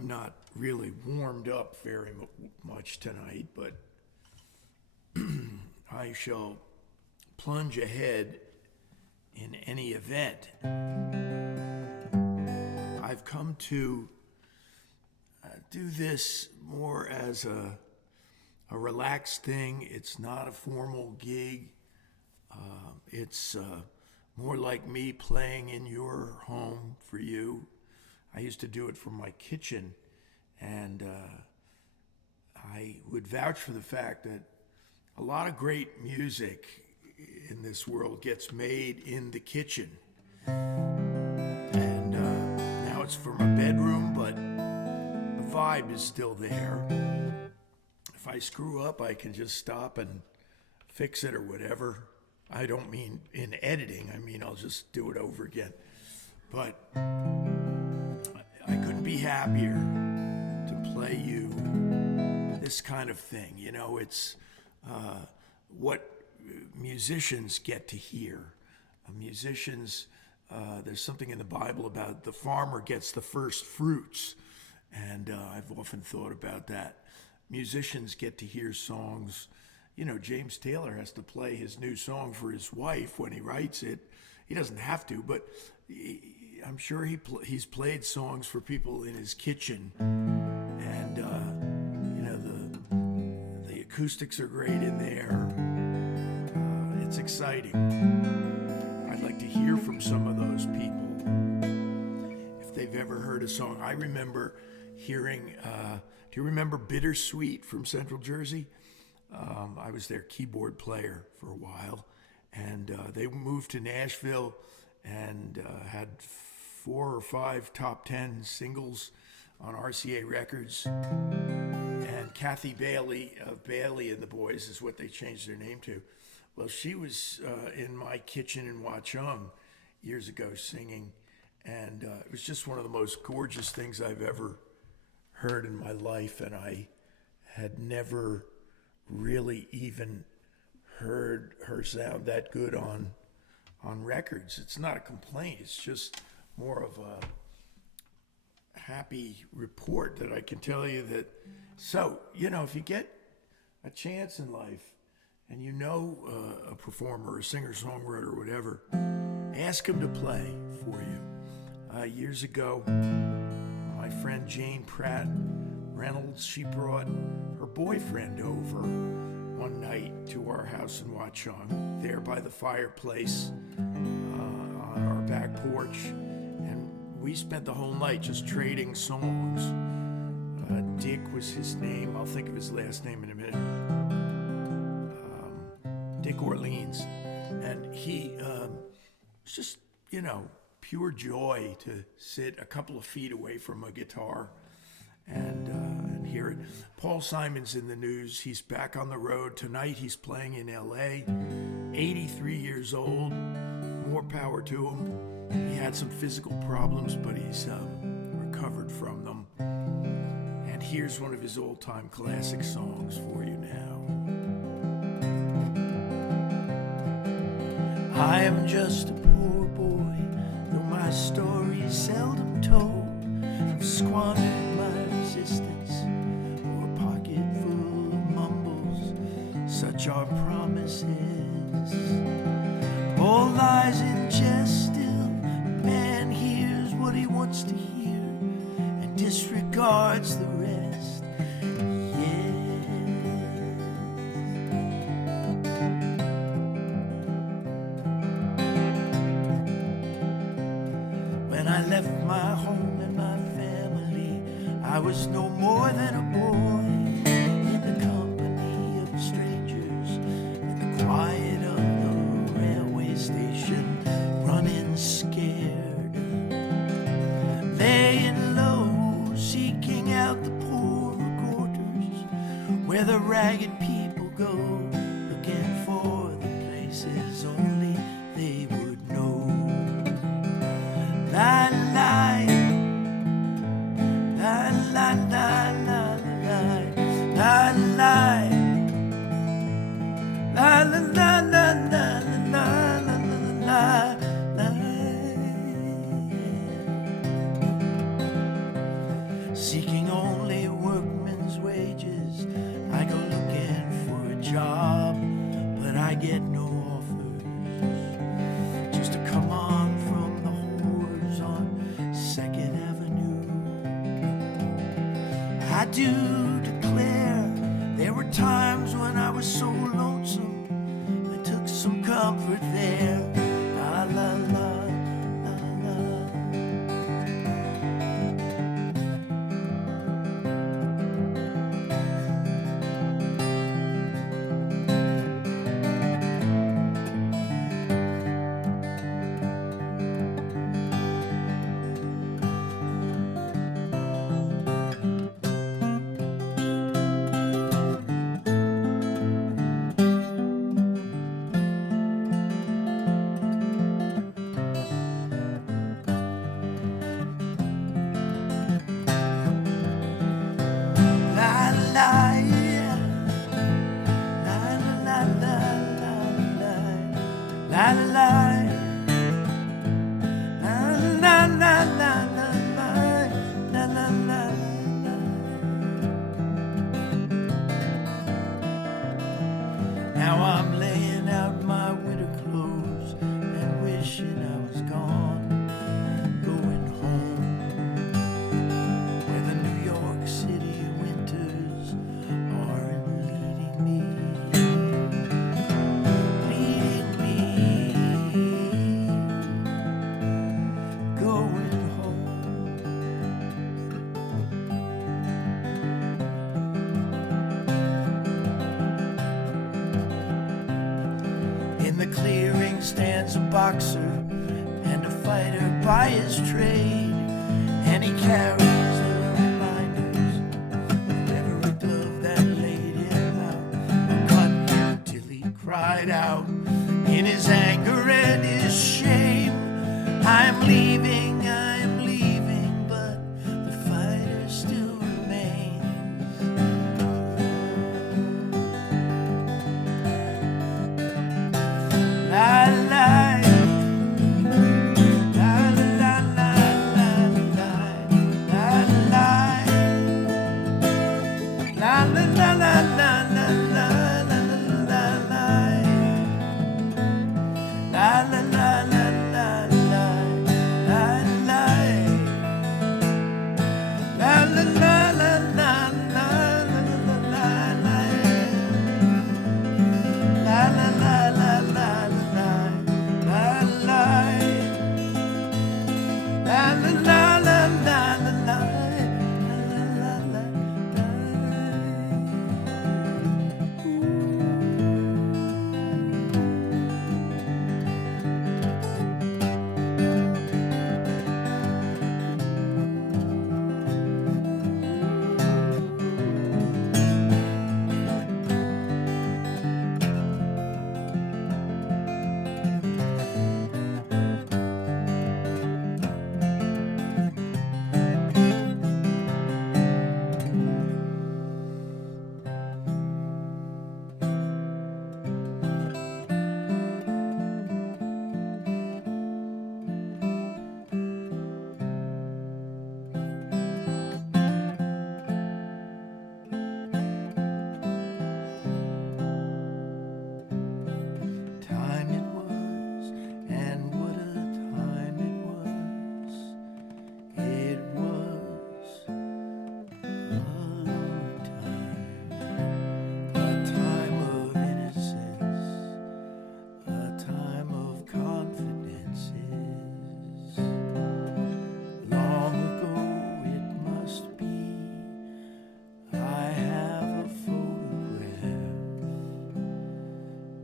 I'm not really warmed up very much tonight, but I shall plunge ahead in any event. I've come to do this more as a relaxed thing. It's not a formal gig. It's more like me playing in your home for you. I used to do it from my kitchen, and I would vouch for the fact that a lot of great music in this world gets made in the kitchen. And now it's from a bedroom, but the vibe is still there. If I screw up, I can just stop and fix it or whatever. I don't mean in editing, I mean I'll just do it over again. But I couldn't be happier to play you this kind of thing. You know, it's what musicians get to hear. Musicians, there's something in the Bible about the farmer gets the first fruits, and I've often thought about that. Musicians get to hear songs. You know, James Taylor has to play his new song for his wife when he writes it. He doesn't have to, but I'm sure he's played songs for people in his kitchen, and you know, the acoustics are great in there. It's exciting. I'd like to hear from some of those people if they've ever heard a song. I remember hearing. Do you remember Bittersweet from Central Jersey? I was their keyboard player for a while, and they moved to Nashville and had 4 or 5 top 10 singles on RCA Records. And Kathy Bailey of Bailey and the Boys is what they changed their name to. Well, she was in my kitchen in Watchung years ago singing, and it was just one of the most gorgeous things I've ever heard in my life, and I had never really even heard her sound that good on records. It's not a complaint, it's just more of a happy report that I can tell you that. So, you know, if you get a chance in life and you know a performer, a singer-songwriter, or whatever, ask him to play for you. Years ago, my friend Jane Pratt Reynolds, she brought her boyfriend over one night to our house in Watchung, there by the fireplace on our back porch, and we spent the whole night just trading songs. Dick was his name. I'll think of his last name in a minute. Dick Orleans. And he was just, you know, pure joy to sit a couple of feet away from a guitar and hear it. Paul Simon's in the news. He's back on the road. Tonight he's playing in LA. 83 years old. More power to him. He had some physical problems, but he's recovered from them. And here's one of his old-time classic songs for you now. I am just a poor boy, though my story is seldom told. I've squandered my resistance for a pocket full of mumbles. Such are promises. All lies in jest still. Man hears what he wants to hear and disregards the rest. When I left my home and my family, I was no more than a boy in the company of strangers, in the quiet of the railway station, running scared, laying low, seeking out the poorer quarters, where the ragged people go, looking for the places only they would know. La la, la la la la la la la la la la la la la. Seeking do declare there were times when I was so lonesome I took some comfort there. La la la la la. La la la, la la la la la la la la. Now I'm laying out my winter clothes and wishing I was gone, going home where the New York City winters aren't leading me. In the clearing stands a boxer and a fighter by his trade, and he carries the reminders of every glove that laid him out, cut him till he cried out in his anger and his shame, I'm leaving, but the fighter still remains. La la la la la la la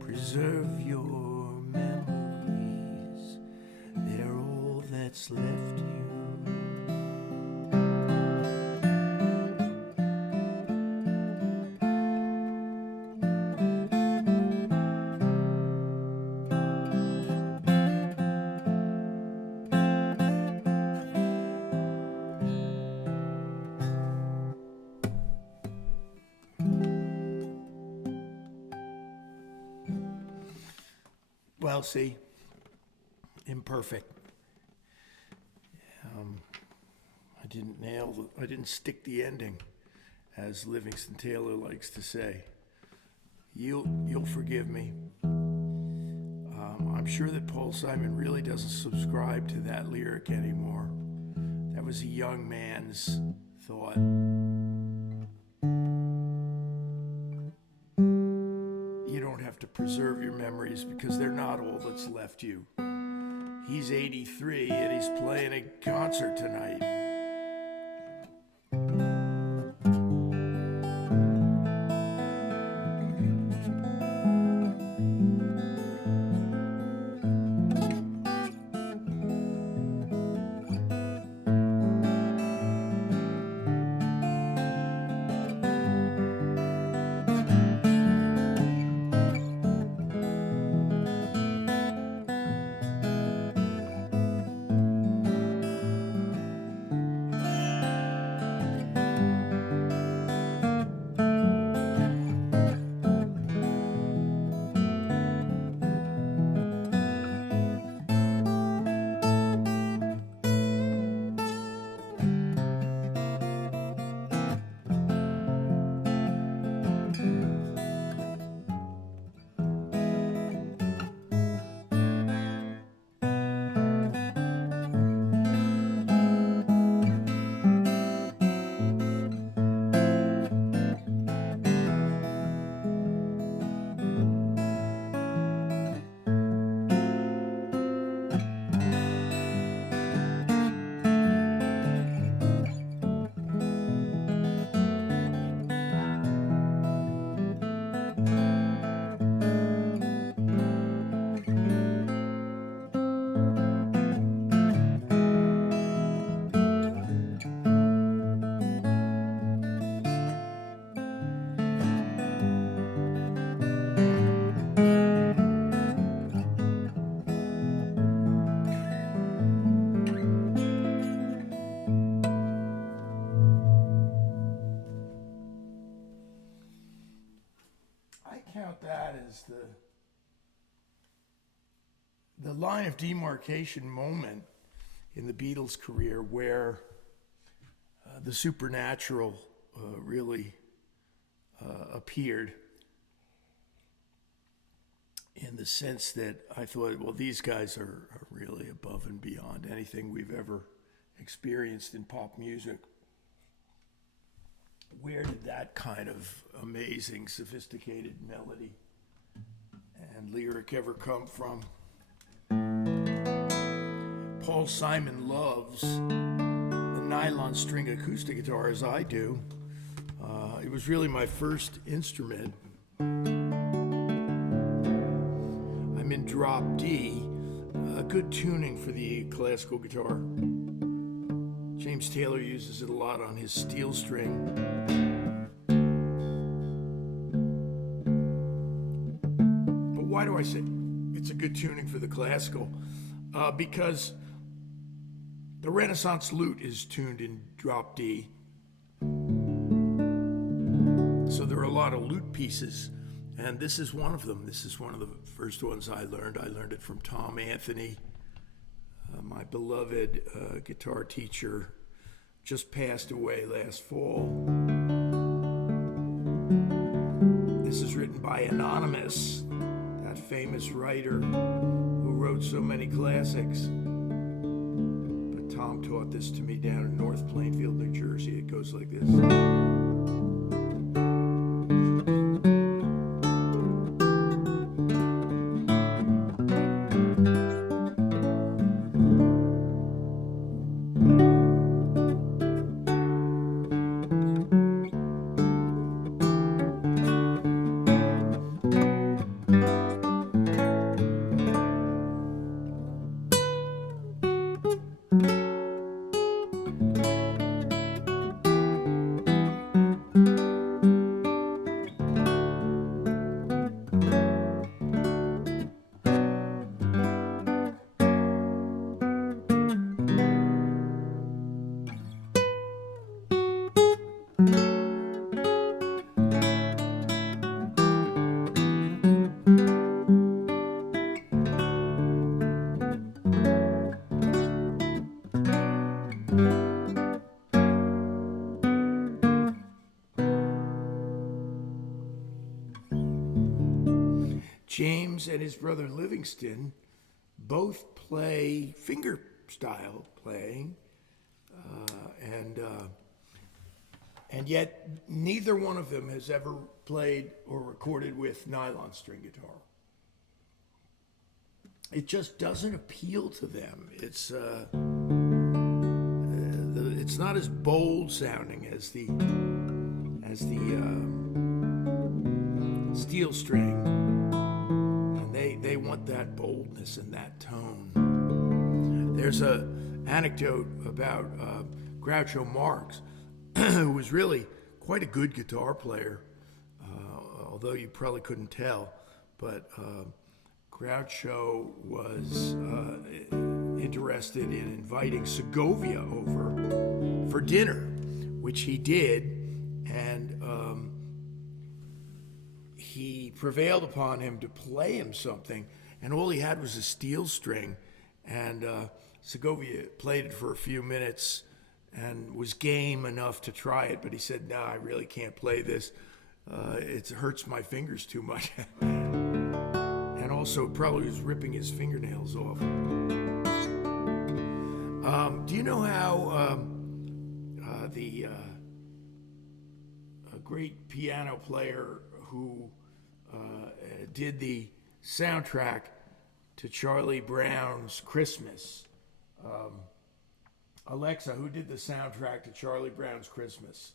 Preserve your memories, they're all that's left you. Well, see, imperfect. I didn't stick the ending, as Livingston Taylor likes to say. You'll forgive me. I'm sure that Paul Simon really doesn't subscribe to that lyric anymore. That was a young man's thought. preserve your memories because they're not all that's left you. He's 83 and he's playing a concert tonight. Count that as the line of demarcation moment in the Beatles' career where the supernatural really appeared, in the sense that I thought, well, these guys are really above and beyond anything we've ever experienced in pop music. Where did that kind of amazing, sophisticated melody and lyric ever come from? Paul Simon loves the nylon string acoustic guitar as I do. It was really my first instrument. I'm in drop D, a good tuning for the classical guitar. James Taylor uses it a lot on his steel string. But why do I say it's a good tuning for the classical? Because the Renaissance lute is tuned in drop D. So there are a lot of lute pieces, and this is one of them. This is one of the first ones I learned. I learned it from Tom Anthony. My beloved guitar teacher just passed away last fall. This is written by Anonymous, that famous writer who wrote so many classics. But Tom taught this to me down in North Plainfield, New Jersey. It goes like this. James and his brother Livingston both play And yet, neither one of them has ever played or recorded with nylon string guitar. It just doesn't appeal to them. It's not as bold sounding as the steel string, and they want that boldness and that tone. There's a anecdote about Groucho Marx, who was really quite a good guitar player, although you probably couldn't tell. But Groucho was interested in inviting Segovia over for dinner, which he did, and he prevailed upon him to play him something, and all he had was a steel string, and Segovia played it for a few minutes and was game enough to try it, but he said, "No, I really can't play this. It hurts my fingers too much." And also probably was ripping his fingernails off. Do you know how a great piano player who did the soundtrack to Charlie Brown's Christmas, Alexa, who did the soundtrack to Charlie Brown's Christmas?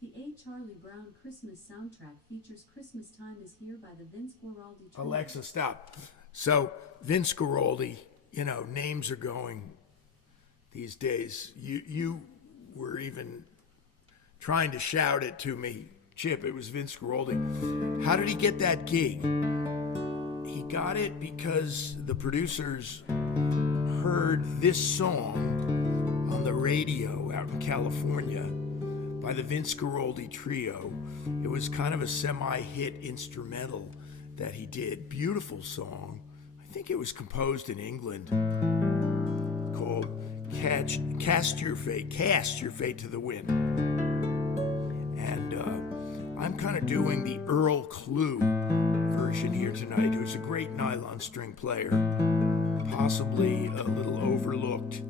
The A. Charlie Brown Christmas soundtrack features Christmas Time Is Here by the Vince Guaraldi Trio. Alexa, stop. So, Vince Guaraldi, names are going these days. You were even trying to shout it to me. Chip, it was Vince Guaraldi. How did he get that gig? He got it because the producers heard this song on the radio out in California by the Vince Guaraldi Trio. It was kind of a semi-hit instrumental that he did. Beautiful song. I think it was composed in England, called Cast Your Fate to the Wind. And I'm kind of doing the Earl Klugh version here tonight, who's a great nylon string player, possibly a little overlooked.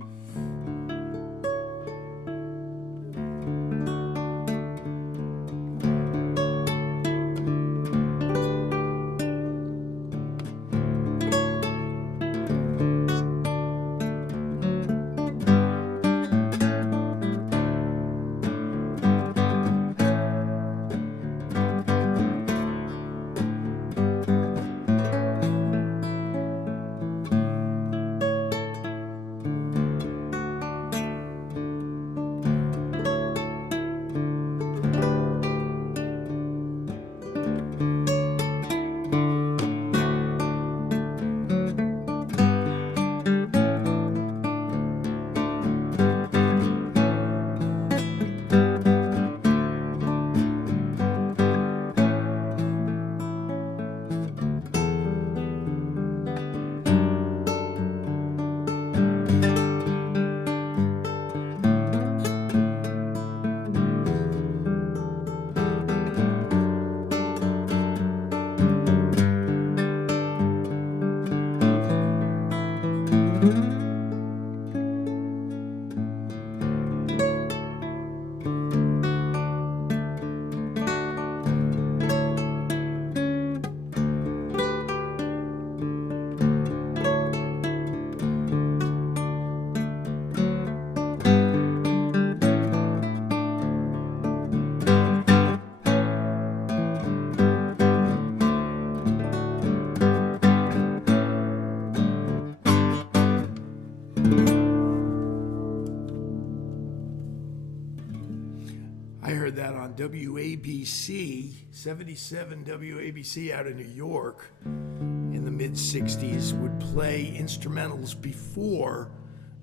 I heard that on WABC, 77 WABC out of New York in the mid-60s would play instrumentals before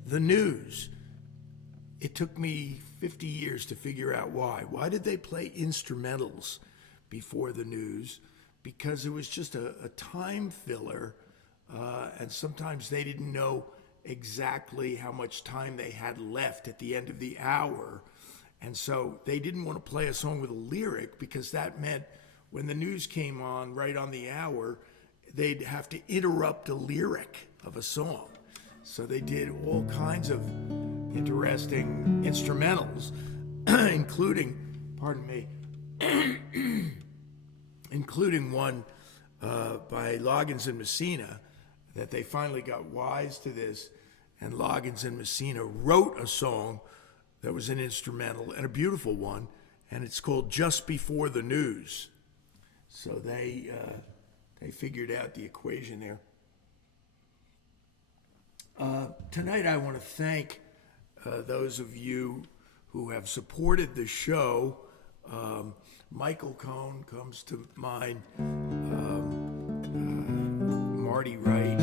the news. It took me 50 years to figure out why. Why did they play instrumentals before the news? Because it was just a time filler, and sometimes they didn't know exactly how much time they had left at the end of the hour. And so they didn't want to play a song with a lyric, because that meant when the news came on right on the hour, they'd have to interrupt a lyric of a song. So they did all kinds of interesting instrumentals. including, pardon me, including one by Loggins and Messina, that they finally got wise to this, and Loggins and Messina wrote a song that was an instrumental and a beautiful one, and it's called Just Before the News. So they figured out the equation there. Tonight I want to thank those of you who have supported the show. Michael Cohn comes to mind, Marty Wright,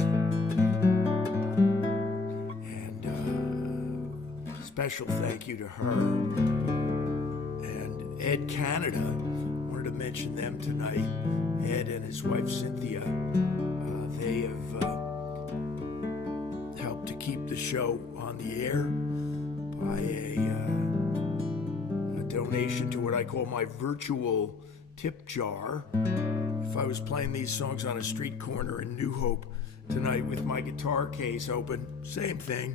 and special thank you to her. And Ed Canada, wanted to mention them tonight. Ed and his wife Cynthia, they have helped to keep the show on the air by a donation to what I call my virtual tip jar. If I was playing these songs on a street corner in New Hope tonight with my guitar case open, same thing,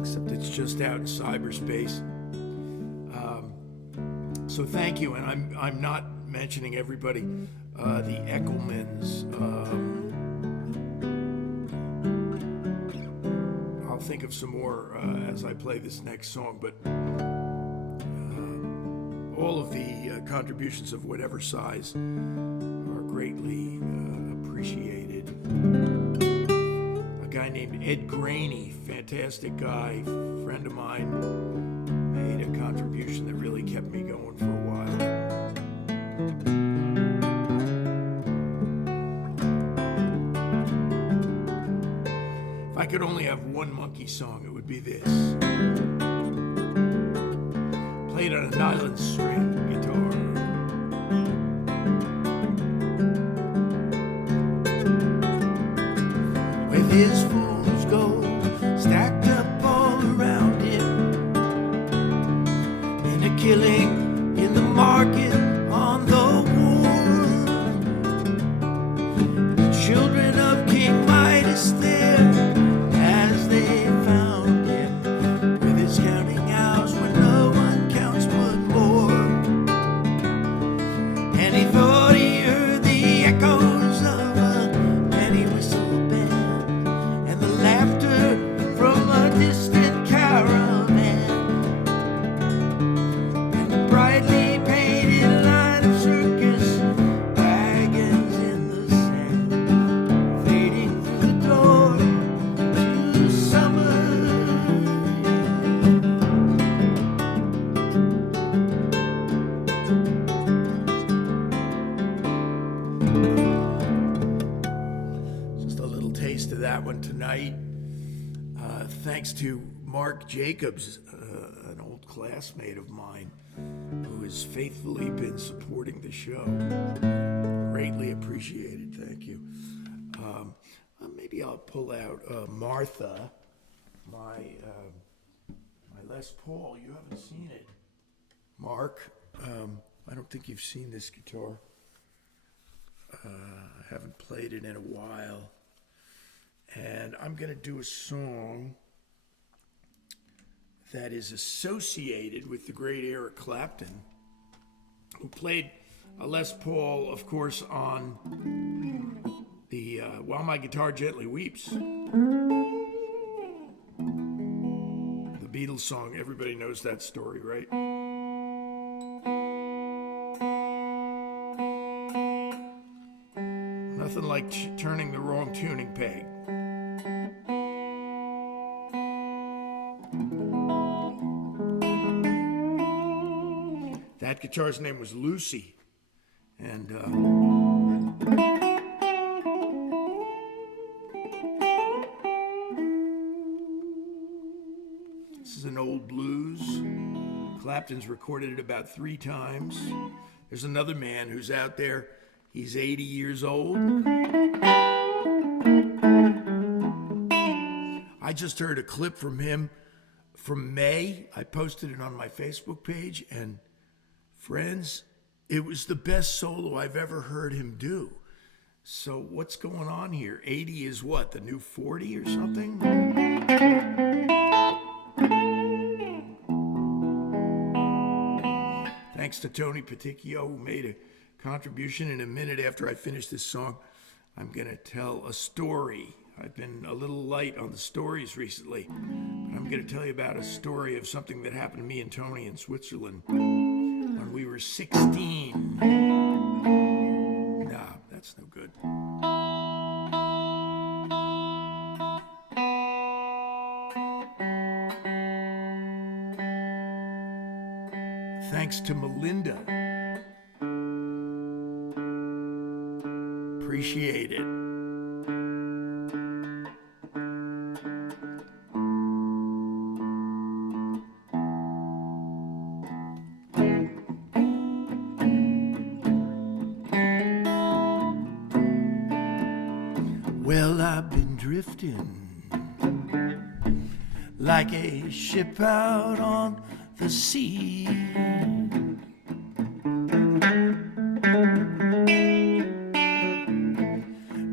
except it's just out in cyberspace. So thank you, and I'm not mentioning everybody. The Eckelmans. I'll think of some more as I play this next song, but all of the contributions of whatever size are greatly appreciated. A guy named Ed Graney, fantastic guy, friend of mine, made a contribution that really kept me going for a while. If I could only have one Monkey song, it would be this. Played on a nylon string guitar. With his fool's gold stacked up all around him, in a killing in the market on the wharf, the children of King Midas there as they found him, with his counting house where no one counts but more. And he thought he heard the echoes of a penny whistle band and the laughter from a distant caravan, and the brightly painted line of circus wagons in the sand, fading through the door to summer. Just a little taste of that one tonight. Thanks to Mark Jacobs, an old classmate of mine, who has faithfully been supporting the show. Greatly appreciated. Thank you. Maybe I'll pull out Martha, my Les Paul. You haven't seen it, Mark. I don't think you've seen this guitar. I haven't played it in a while. And I'm going to do a song that is associated with the great Eric Clapton, who played a Les Paul, of course, on the While My Guitar Gently Weeps. The Beatles song, everybody knows that story, right? Nothing like turning the wrong tuning peg. That guitar's name was Lucy, and this is an old blues. Clapton's recorded it about 3 times. There's another man who's out there. He's 80 years old. I just heard a clip from him from May. I posted it on my Facebook page, and friends, it was the best solo I've ever heard him do. So what's going on here? 80 is what, the new 40 or something? Thanks to Tony Peticchio, who made a contribution. In a minute after I finish this song, I'm going to tell a story. I've been a little light on the stories recently, but I'm going to tell you about a story of something that happened to me and Tony in Switzerland when we were 16. Nah, that's no good. Thanks to Melinda. Appreciate it. Well, I've been drifting like a ship out on the sea.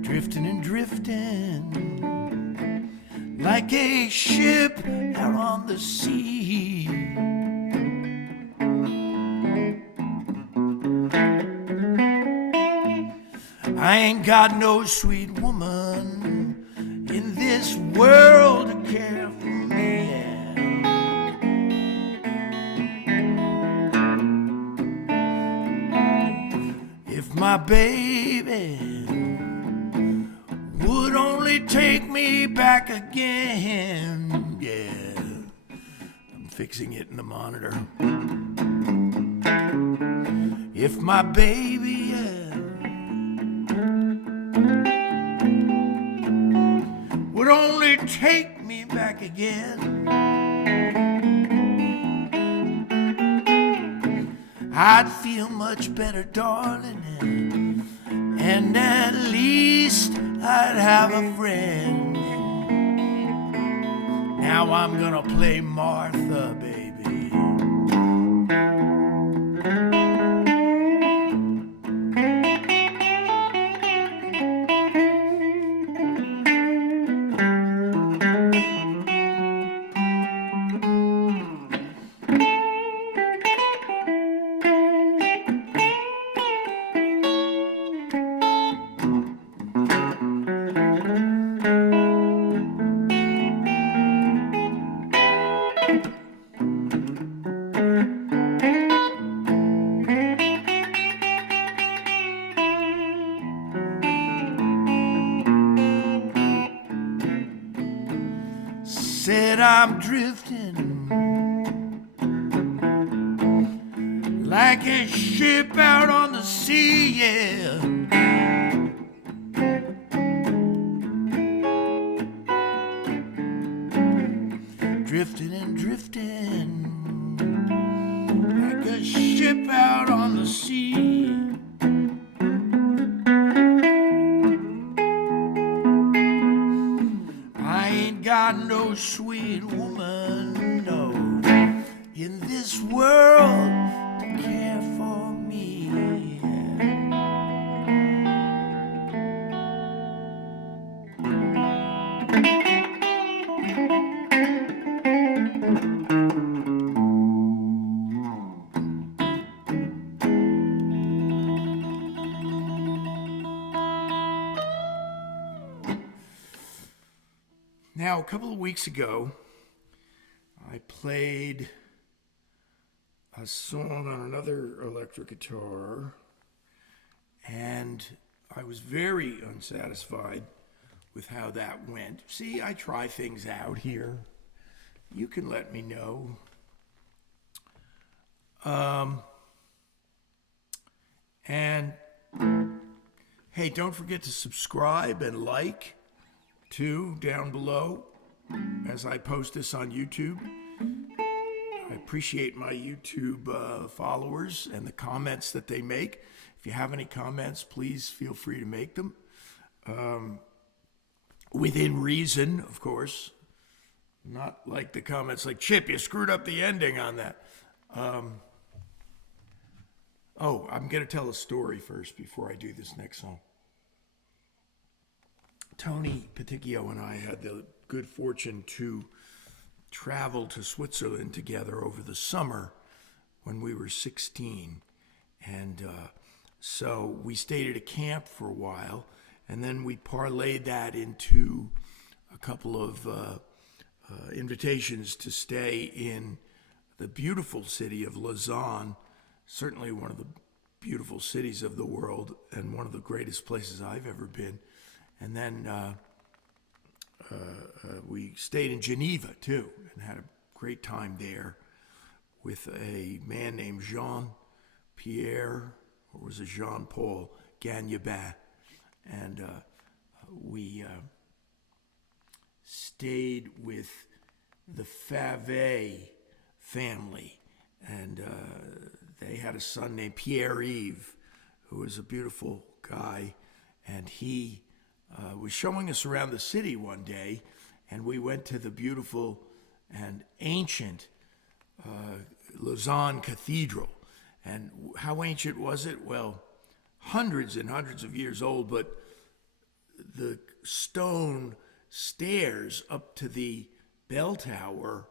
Drifting and drifting like a ship out on the sea. I ain't got no sweet woman in this world to care for me. If my baby would only take me back again, yeah, I'm fixing it in the monitor. If my baby, would only take me back again, I'd feel much better, darling, and at least I'd have a friend. Now I'm gonna play Martha, baby. Said I'm drifting like a ship out on the sea, yeah. Drifting and drifting like a ship out on the sea. Got no sweet woman, no, in this world to care for me. Now, a couple of weeks ago, I played a song on another electric guitar, and I was very unsatisfied with how that went. See, I try things out here. You can let me know. And hey, don't forget to subscribe and like too down below as I post this on YouTube. I appreciate my YouTube followers and the comments that they make. If you have any comments, please feel free to make them. Within reason, of course. Not like the comments like, Chip, you screwed up the ending on that. Oh, I'm going to tell a story first before I do this next song. Tony Peticchio and I had the good fortune to travel to Switzerland together over the summer when we were 16. And so we stayed at a camp for a while, and then we parlayed that into a couple of invitations to stay in the beautiful city of Lausanne, certainly one of the beautiful cities of the world and one of the greatest places I've ever been. And then we stayed in Geneva too and had a great time there with a man named Jean-Pierre, or was it Jean-Paul Gagnabin. And we stayed with the Favet family, and they had a son named Pierre-Yves, who was a beautiful guy, and he was showing us around the city one day, and we went to the beautiful and ancient Lausanne Cathedral. And how ancient was it? Well, hundreds and hundreds of years old, but the stone stairs up to the bell tower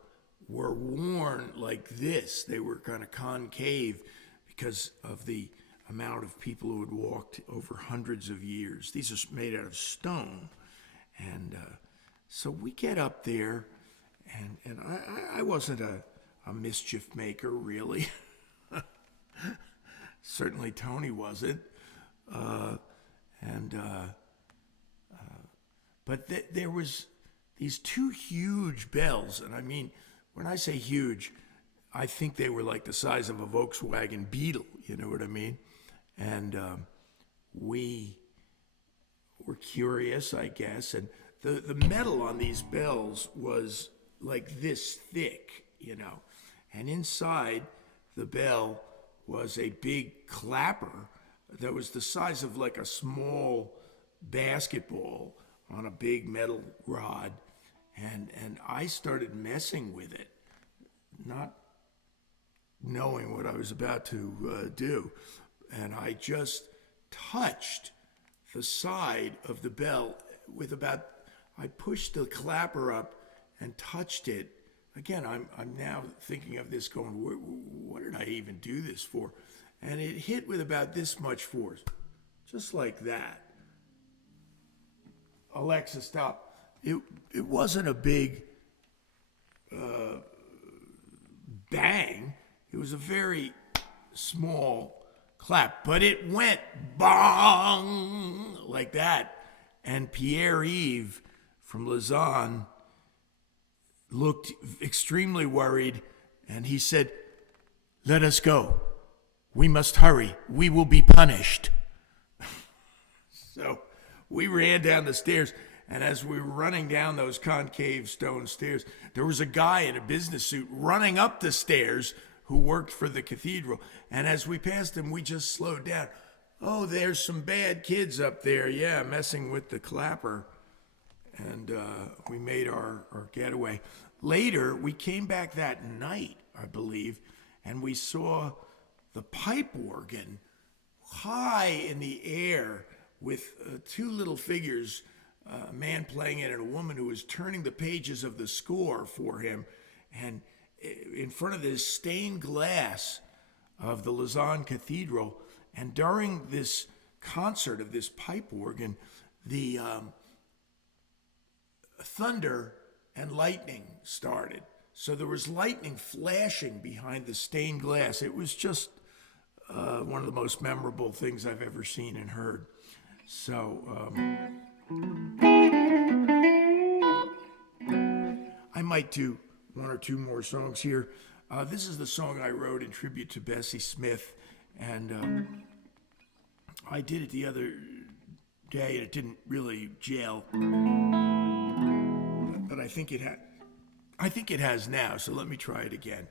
were worn like this. They were kind of concave because of the amount of people who had walked over hundreds of years. These are made out of stone. And so we get up there, and I wasn't a mischief maker, really. Certainly Tony wasn't. But there was these two huge bells, and I mean, when I say huge, I think they were like the size of a Volkswagen Beetle, you know what I mean? And we were curious, I guess, and the metal on these bells was like this thick, you know, and inside the bell was a big clapper that was the size of like a small basketball on a big metal rod, and I started messing with it, not knowing what I was about to do, and I just touched the side of the bell with I pushed the clapper up and touched it. Again, I'm now thinking of this going, what did I even do this for? And it hit with about this much force, just like that. Alexa, stop. It wasn't a big bang. It was a very small clap, but it went bong like that. And Pierre-Yves from Lausanne looked extremely worried, and he said, "Let us go. We must hurry. We will be punished." So we ran down the stairs, and as we were running down those concave stone stairs, there was a guy in a business suit running up the stairs who worked for the cathedral. And as we passed him, we just slowed down. "Oh, there's some bad kids up there, yeah, messing with the clapper." And we made our getaway. Later, we came back that night, I believe, and we saw the pipe organ high in the air with two little figures, a man playing it and a woman who was turning the pages of the score for him. And in front of this stained glass of the Lausanne Cathedral, and during this concert of this pipe organ, the thunder and lightning started. So there was lightning flashing behind the stained glass. It was just one of the most memorable things I've ever seen and heard. So I might do one or two more songs here. This is the song I wrote in tribute to Bessie Smith, and I did it the other day, and it didn't really gel, but I think it had. I think it has now, so let me try it again.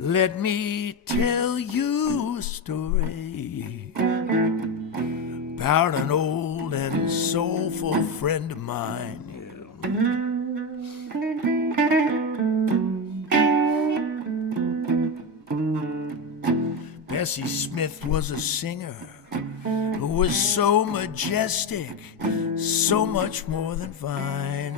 Let me tell you a story about an old and soulful friend of mine. Bessie Smith was a singer who was so majestic, so much more than fine.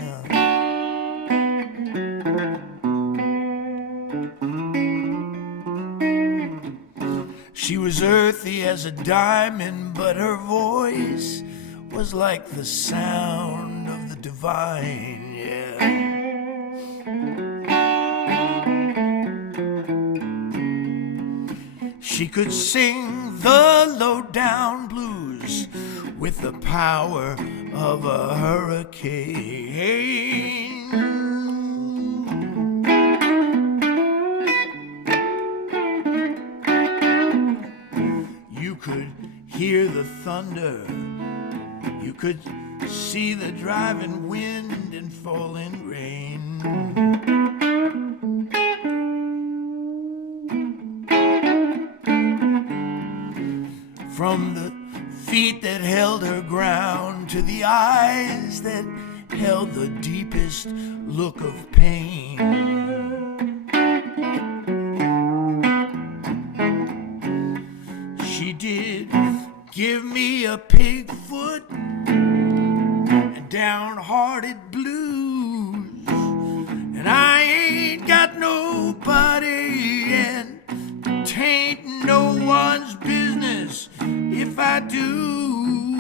She was earthy as a diamond, but her voice was like the sound of the divine, yeah. She could sing the low-down blues with the power of a hurricane. You could hear the thunder, you could see the driving wind and falling rain. From the feet that held her ground to the eyes that held the deepest look of pain. She did give me a pig foot and downhearted blues, and I ain't got nobody, and 'tain't no one's business if I do.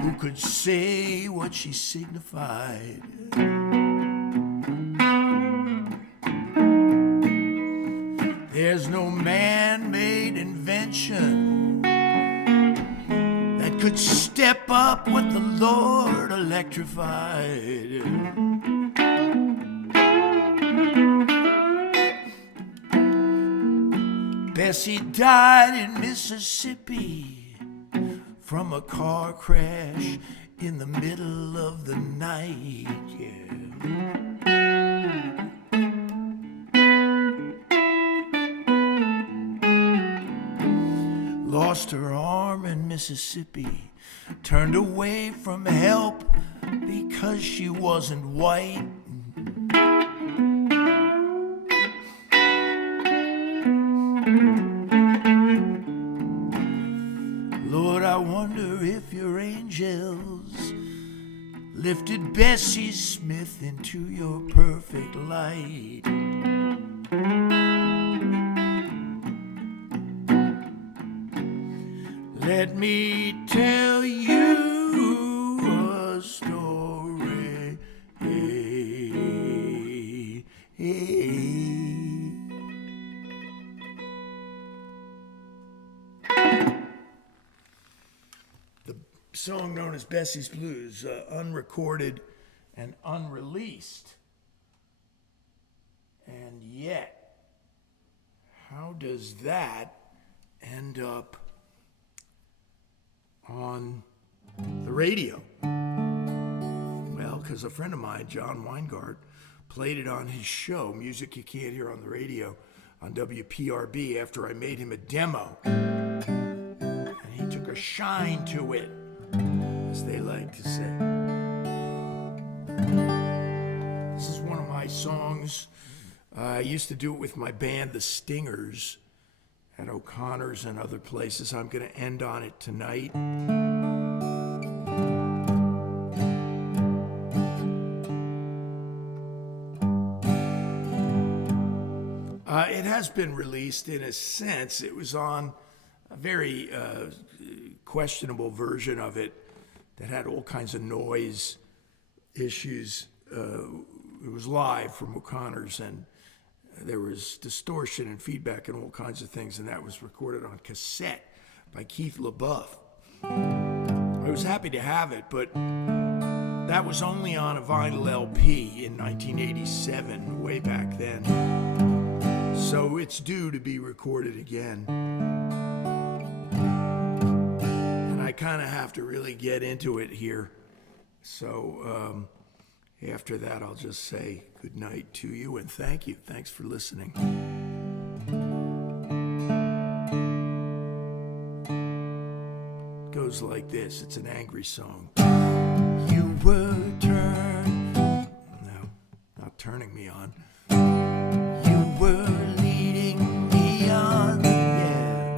Who could say what she signified? There's no man-made invention that could step up what the Lord electrified. Bessie died in Mississippi from a car crash in the middle of the night, yeah. Lost her arm in Mississippi, turned away from help because she wasn't white. Lord, I wonder if your angels lifted Bessie Smith into your perfect light. Let me tell you a story. Hey, hey. The song known as Bessie's Blues, unrecorded and unreleased. And yet, how does that end up on the radio? Well, because a friend of mine, John Weingart, played it on his show, Music You Can't Hear on the Radio, on WPRB, after I made him a demo. And he took a shine to it, as they like to say. This is one of my songs. I used to do it with my band, The Stingers, at O'Connor's and other places. I'm going to end on it tonight. It has been released in a sense. It was on a very questionable version of it that had all kinds of noise issues. It was live from O'Connor's, and there was distortion and feedback and all kinds of things, and that was recorded on cassette by Keith LaBeouf. I was happy to have it, but that was only on a vinyl LP in 1987, way back then. So it's due to be recorded again. And I kind of have to really get into it here. So after that, I'll just say good night to you and thank you. Thanks for listening. It goes like this. It's an angry song. You were turning me on. You were leading me on, yeah.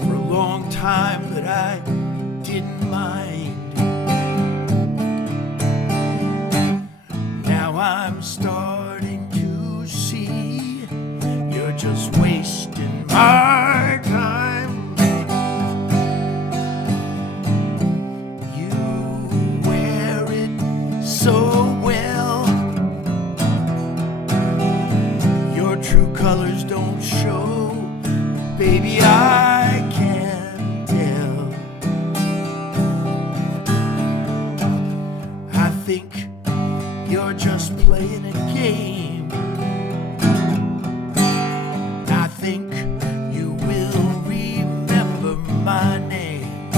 For a long time, but I didn't mind. playing a game. I think you will remember my name.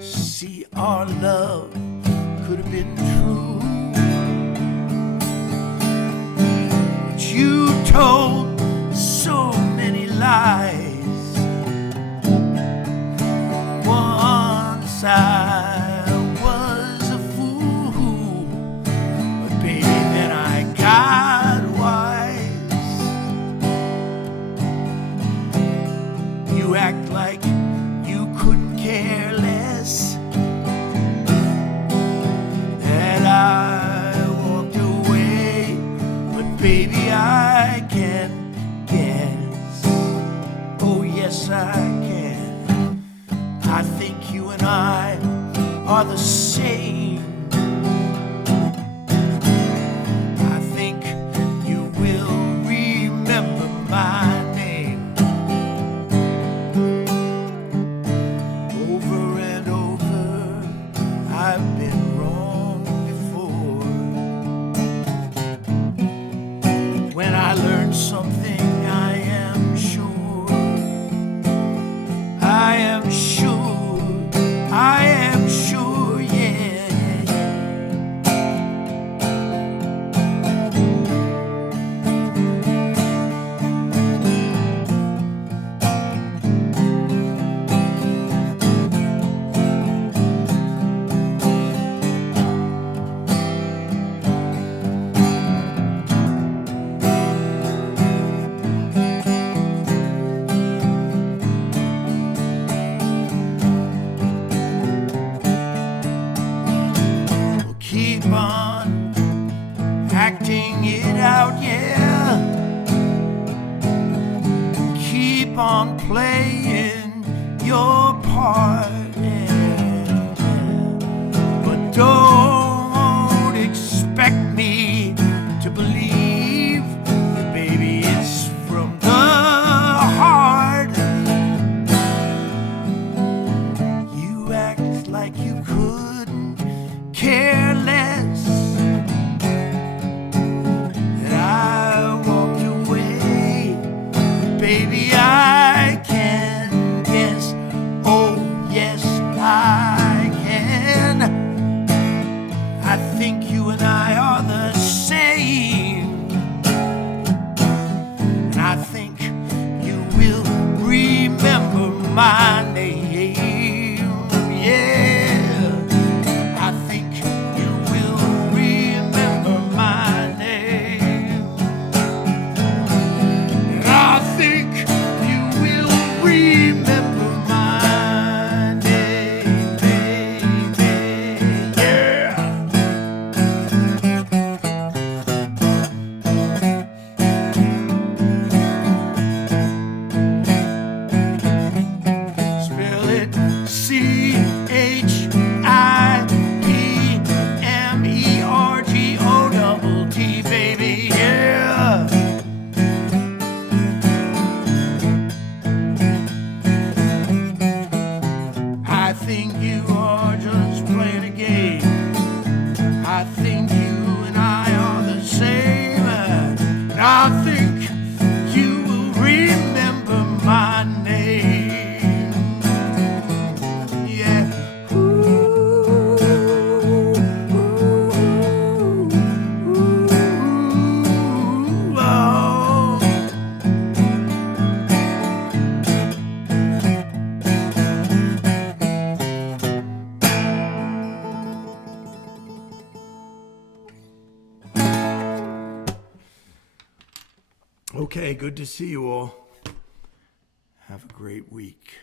See, our love could have been true, but you told so many lies. Once I was a fool, but baby, then I got wise. You act like you couldn't care less, that I walked away, but baby, I can guess. Oh yes, I can. I think you and I are the same. I think you will remember my name. Over and over, I've been wrong before. When I learn something, I am sure. I am sure, yeah. Keep on acting it out, yeah. Keep on playing your part, yeah. But don't expect me to believe that, baby, it's from the heart. You act like you couldn't care less, that I walked away, baby, I can guess. Oh yes, I can. I think you and I are the same, and I think you will remember my name. Yeah, remember my name, baby, yeah. Spell it CHIPMERGOTT, baby, yeah. I think you are just playing a game. I think you and I are the same. And I think you will remember my name. Yeah. Ooh, oh. Okay, good to see you all. Have a great week.